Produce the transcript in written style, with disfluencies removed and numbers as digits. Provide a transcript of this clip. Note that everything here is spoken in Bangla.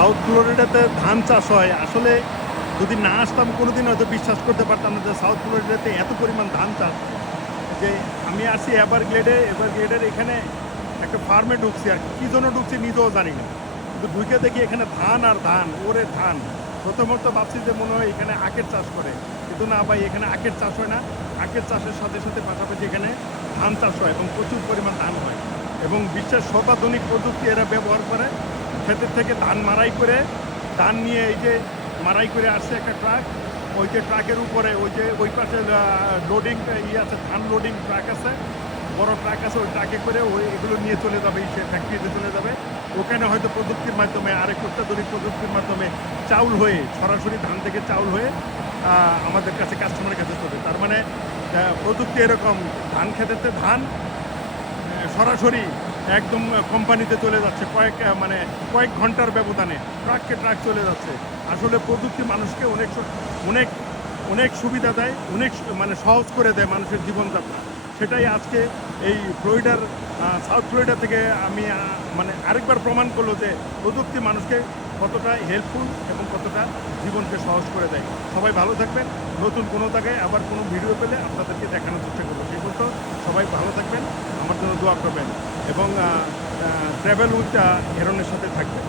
সাউথ ফ্লোরিডাতে ধান চাষ হয়। আসলে যদি না আসতাম কোনোদিন হয়তো বিশ্বাস করতে পারতাম না যে সাউথ ফ্লোরিডাতে এত পরিমাণ ধান চাষ। যে আমি আসছি এভারগ্লেডের এখানে একটা ফার্মে ঢুকছি, আর কী জন্য ঢুকছি নিজেও জানি না, কিন্তু ঢুকে দেখি এখানে ধান আর ধান, ওরে ধান। প্রথমত ভাবছি যে মনে হয় এখানে আখের চাষ করে, কিন্তু না ভাই, এখানে আখের চাষ হয় না। আখের চাষের সাথে সাথে পাশাপাশি এখানে ধান চাষ হয় এবং প্রচুর পরিমাণ ধান হয়, এবং বিশ্বের সর্বাধুনিক প্রযুক্তি এরা ব্যবহার করে। ক্ষেতের থেকে ধান মারাই করে, ধান নিয়ে এই যে মারাই করে আসছে একটা ট্রাক, ওই যে ট্রাকের উপরে ওই যে ওই পাশে লোডিং আছে, ধান লোডিং ট্রাক আছে, বড় ট্রাক আছে, ওই ট্রাকে করে ওই এগুলো নিয়ে চলে যাবে, সে ফ্যাক্টরিতে চলে যাবে। ওখানে হয়তো প্রযুক্তির মাধ্যমে, আরেক অত্যাধুনিক প্রযুক্তির মাধ্যমে চাউল হয়ে, সরাসরি ধান থেকে চাউল হয়ে আমাদের কাছে, কাস্টমারের কাছে চলে। তার মানে প্রযুক্তি এরকম, ধান খেতেতে ধান সরাসরি একদম কোম্পানিতে চলে যাচ্ছে, কয়েক ঘন্টার ব্যবধানে ট্রাককে ট্রাক চলে যাচ্ছে। আসলে প্রযুক্তি মানুষকে অনেক অনেক সুবিধা দেয়, অনেক সহজ করে দেয় মানুষের জীবনযাত্রা। সেটাই আজকে এই সাউথ ফ্লোরিডা থেকে আমি আরেকবার প্রমাণ করলো যে প্রযুক্তি মানুষকে কতটা হেল্পফুল এবং কতটা জীবনকে সহজ করে দেয়। সবাই ভালো থাকবেন। নতুন কোনো জায়গায় আবার কোনো ভিডিও পেলে আপনাদেরকে দেখানোর চেষ্টা করবো। সেই বলতো সবাই ভালো থাকবেন, আমার জন্য দোয়া করবেন এবং ট্রাভেল উইথ এরনের সাথে থাকবেন।